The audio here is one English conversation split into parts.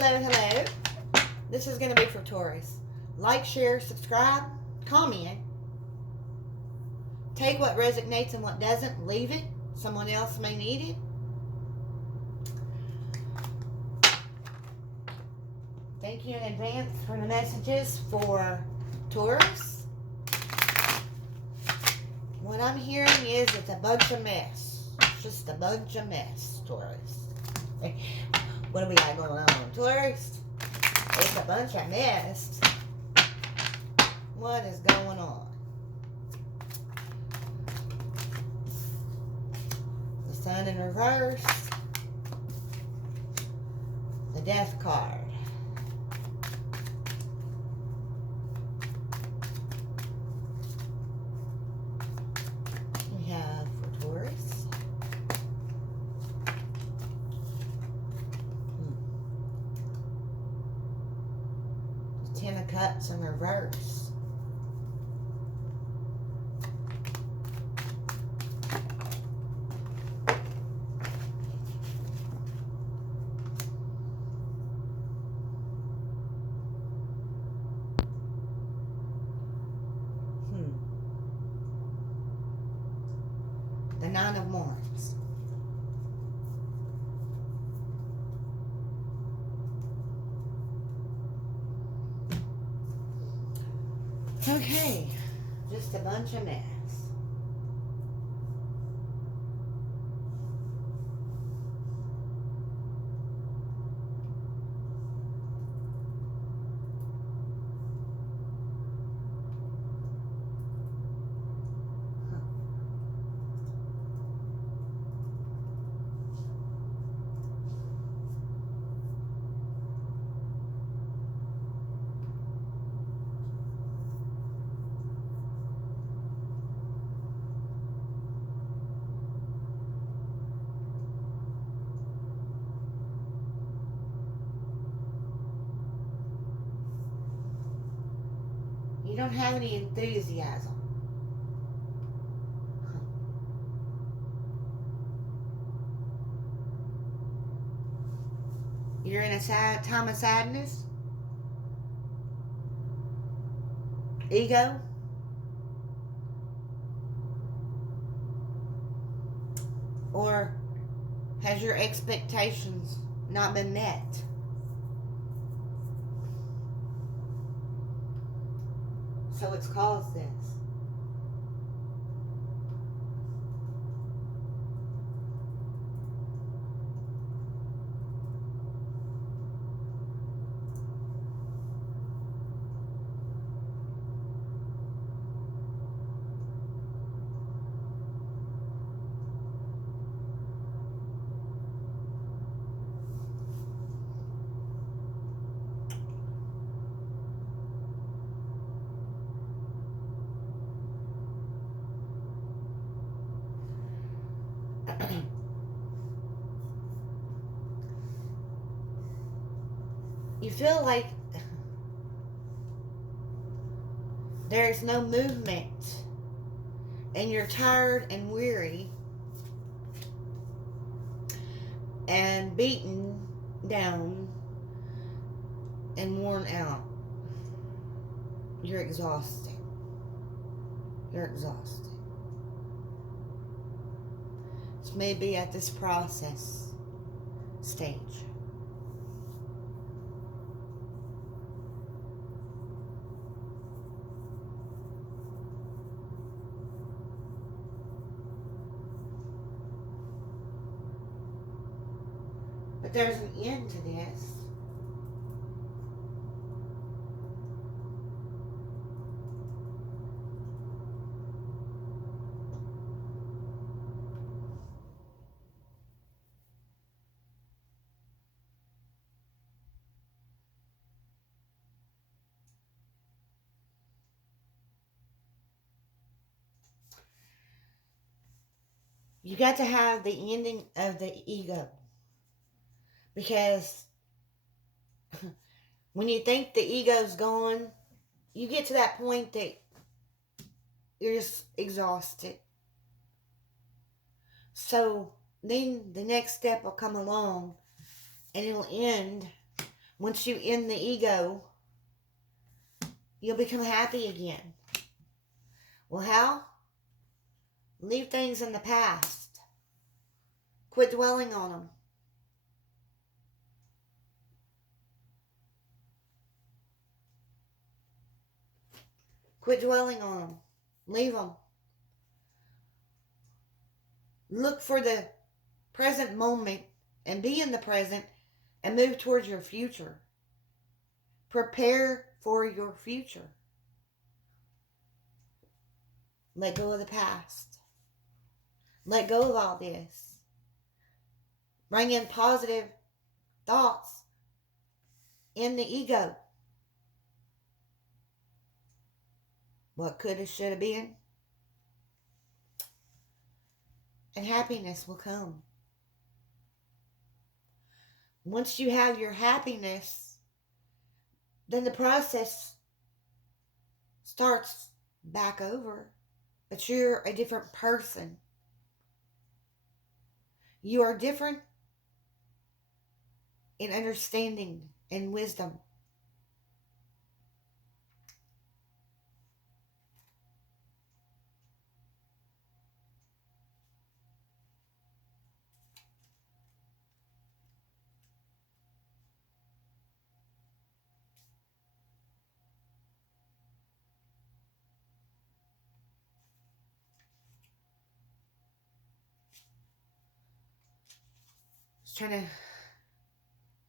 Hello, hello. This is going to be for Taurus. Like, share, subscribe, comment. Take what resonates and what doesn't. Leave it. Someone else may need it. Thank you in advance for the messages for Taurus. What I'm hearing is it's a bunch of mess. It's just a bunch of mess, Taurus. What do we got going on, Taurus? It's a bunch of mess. What is going on? The Sun in reverse. The Death card. We have for Taurus. The Ten of Cups in reverse. The Nine of Wands. Okay, just a bunch of mess. You don't have any enthusiasm. You're in a sad time of sadness. Ego. Or has your expectations not been met? So it's caused this. You feel like there's no movement and you're tired and weary and beaten down and worn out. You're exhausted. You're exhausted. This may be at this process stage. But there's an end to this. You got to have the ending of the ego. Because when you think the ego's gone, you get to that point that you're just exhausted. So then the next step will come along and it'll end Once you end the ego, you'll become happy again. Well, how? Leave things in the past. Quit dwelling on them. Quit dwelling on them. Leave them. Look for the present moment and be in the present and move towards your future. Prepare for your future. Let go of the past. Let go of all this. Bring in positive thoughts in the ego. What could have, should have been. And happiness will come. Once you have your happiness, then the process starts back over. But you're a different person. You are different in understanding and wisdom.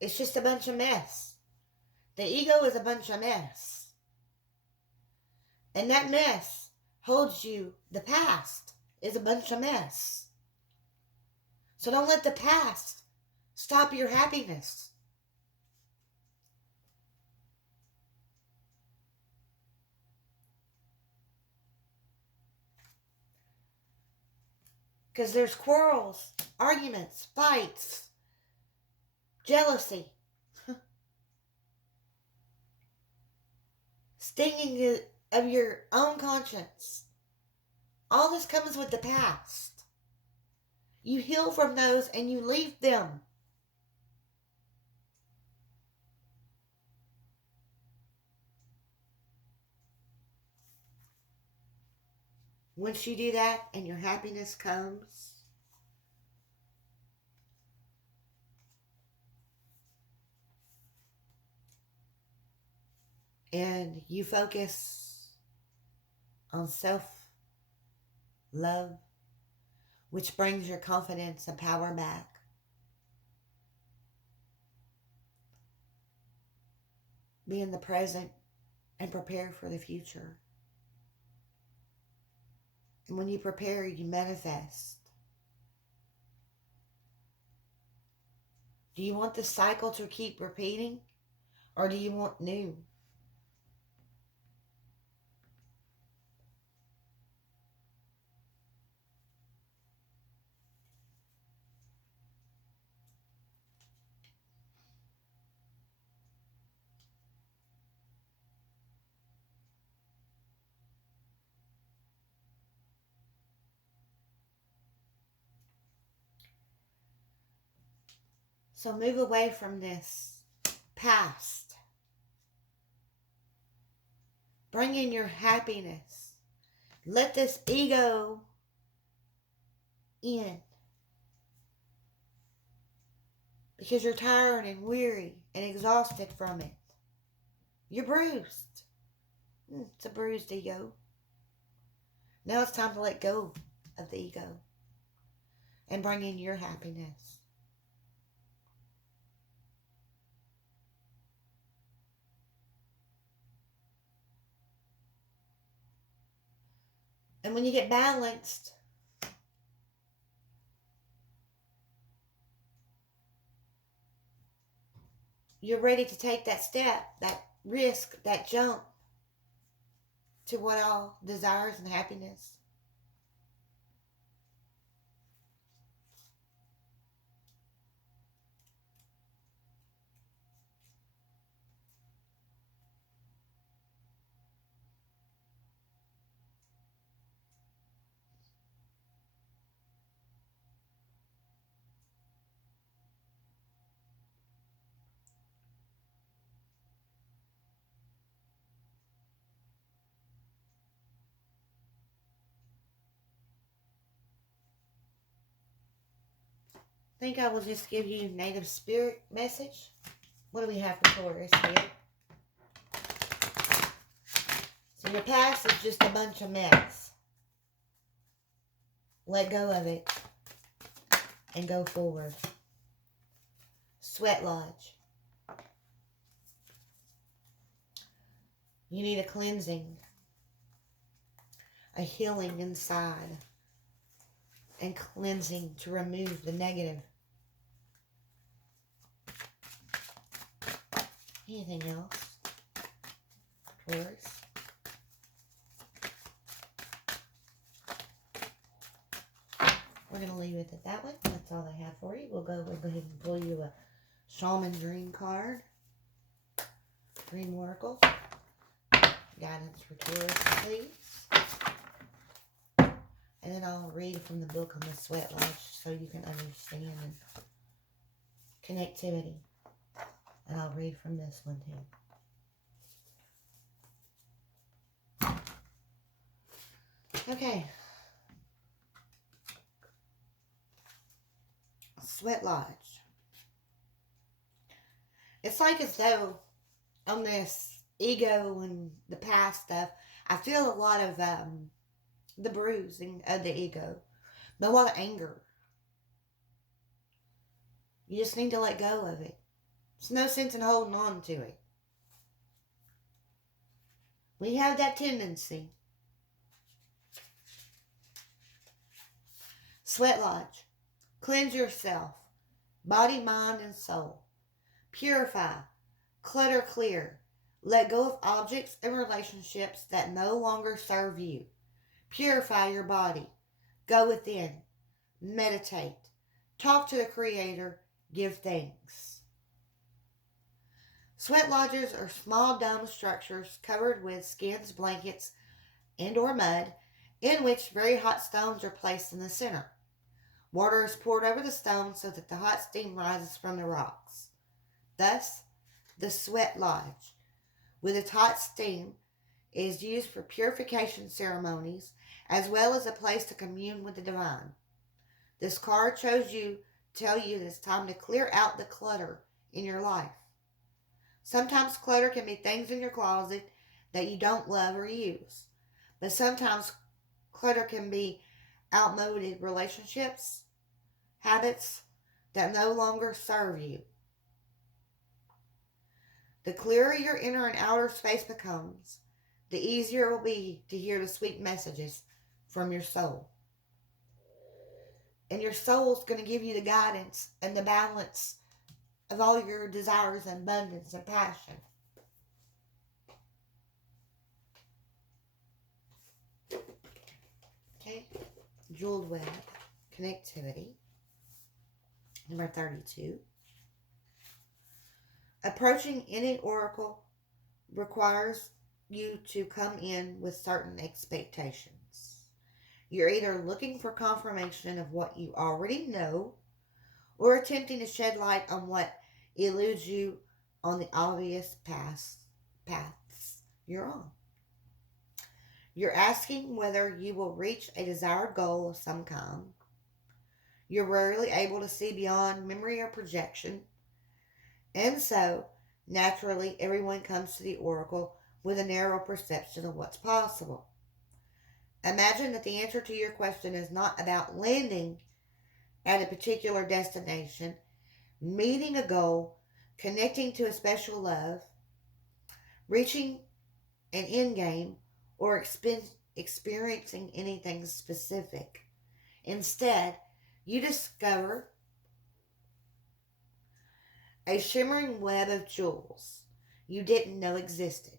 It's just a bunch of mess. The ego is a bunch of mess. And that mess holds you. The past is a bunch of mess. So don't let the past stop your happiness. Because there's quarrels, arguments, fights, jealousy, stinging of your own conscience. All this comes with the past. You heal from those and you leave them. Once you do that and your happiness comes, and you focus on self-love, which brings your confidence and power back. Be in the present and prepare for the future. And when you prepare, you manifest. Do you want the cycle to keep repeating? Or do you want new? So move away from this past. Bring in your happiness. Let this ego in. Because you're tired and weary and exhausted from it. You're bruised. It's a bruised ego. Now it's time to let go of the ego and bring in your happiness. And when you get balanced, you're ready to take that step, that risk, that jump to what all desires and happiness. think I will just give you native spirit message. What do we have for Taurus here? So your past is just a bunch of mess. Let go of it and go forward. Sweat lodge. You need a cleansing, a healing inside, and cleansing to remove the negative. Anything else, Taurus? We're going to leave it at that one. That's all I have for you. We'll go ahead and pull you a Shaman Dream card. Dream Oracle. Guidance for Taurus, please. And then I'll read from the book on the sweat lodge so you can understand and connectivity. And I'll read from this one too. Okay. Sweat lodge. It's like as though on this ego and the past stuff, I feel a lot of the bruising of the ego, but a lot of anger. You just need to let go of it. There's no sense in holding on to it. We have that tendency. Sweat lodge. Cleanse yourself, body, mind, and soul. Purify. Clutter clear. Let go of objects and relationships that no longer serve you. Purify your body. Go within. Meditate. Talk to the Creator. Give thanks. Sweat lodges are small dome structures covered with skins, blankets, and or mud, in which very hot stones are placed in the center. Water is poured over the stones so that the hot steam rises from the rocks. Thus, the sweat lodge, with its hot steam, is used for purification ceremonies as well as a place to commune with the divine. This card shows you, tell you that it's time to clear out the clutter in your life. Sometimes clutter can be things in your closet that you don't love or use, but sometimes clutter can be outmoded relationships, habits that no longer serve you. The clearer your inner and outer space becomes, the easier it will be to hear the sweet messages from your soul. And your soul's going to give you the guidance and the balance of all your desires and abundance and passion. Okay, jeweled web, connectivity, number 32. Approaching any oracle requires you to come in with certain expectations. You're either looking for confirmation of what you already know or attempting to shed light on what eludes you on the obvious paths you're on. You're asking whether you will reach a desired goal of some kind. You're rarely able to see beyond memory or projection. And so, naturally, everyone comes to the oracle with a narrow perception of what's possible. Imagine that the answer to your question is not about landing at a particular destination, meeting a goal, connecting to a special love, reaching an end game, or experiencing anything specific. Instead, you discover a shimmering web of jewels you didn't know existed.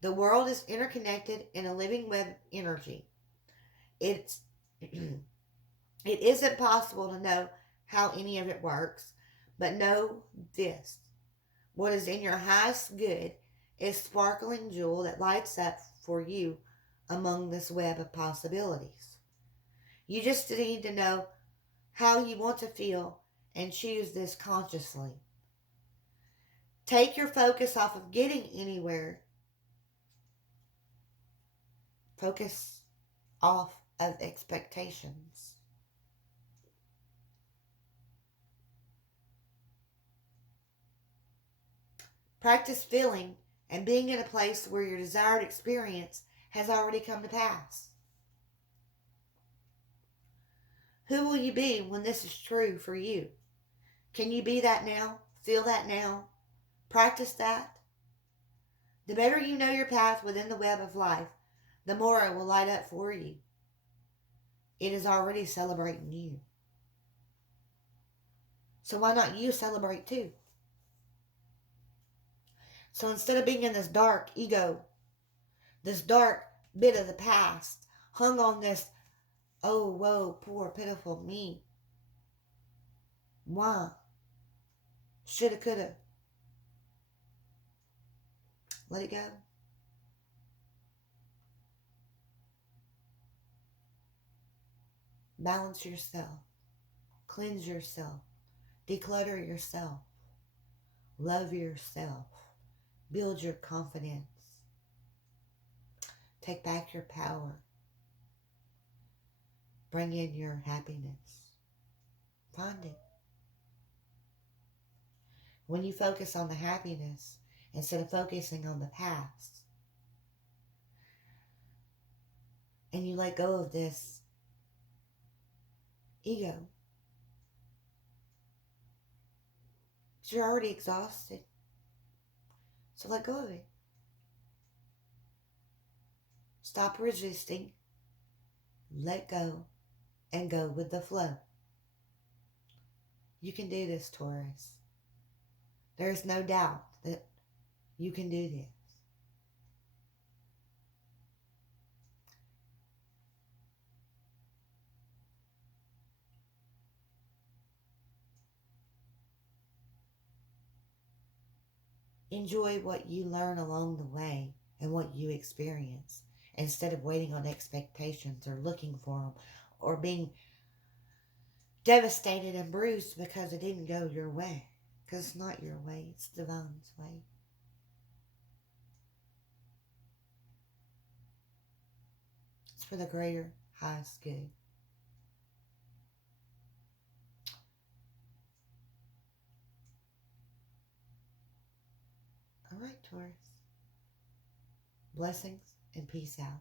The world is interconnected in a living web of energy. It isn't possible to know how any of it works, but know this. What is in your highest good is sparkling jewel that lights up for you among this web of possibilities. You just need to know how you want to feel and choose this consciously. Take your focus off of getting anywhere. Focus off of expectations. Practice feeling and being in a place where your desired experience has already come to pass. Who will you be when this is true for you? Can you be that now? Feel that now? Practice that? The better you know your path within the web of life, the more it will light up for you. It is already celebrating you. So why not you celebrate too? So instead of being in this dark ego, this dark bit of the past, hung on this, oh, whoa, poor, pitiful me. Why? Shoulda, coulda. Let it go. Balance yourself. Cleanse yourself. Declutter yourself. Love yourself. Build your confidence. Take back your power. Bring in your happiness. Find it. When you focus on the happiness instead of focusing on the past, and you let go of this ego, because you're already exhausted, so let go of it. Stop resisting, let go, and go with the flow. You can do this, Taurus. There is no doubt that you can do this. Enjoy what you learn along the way and what you experience, instead of waiting on expectations or looking for them or being devastated and bruised because it didn't go your way. Because it's not your way, it's Divine's way. It's for the greater, highest good. All right, Taurus. Blessings and peace out.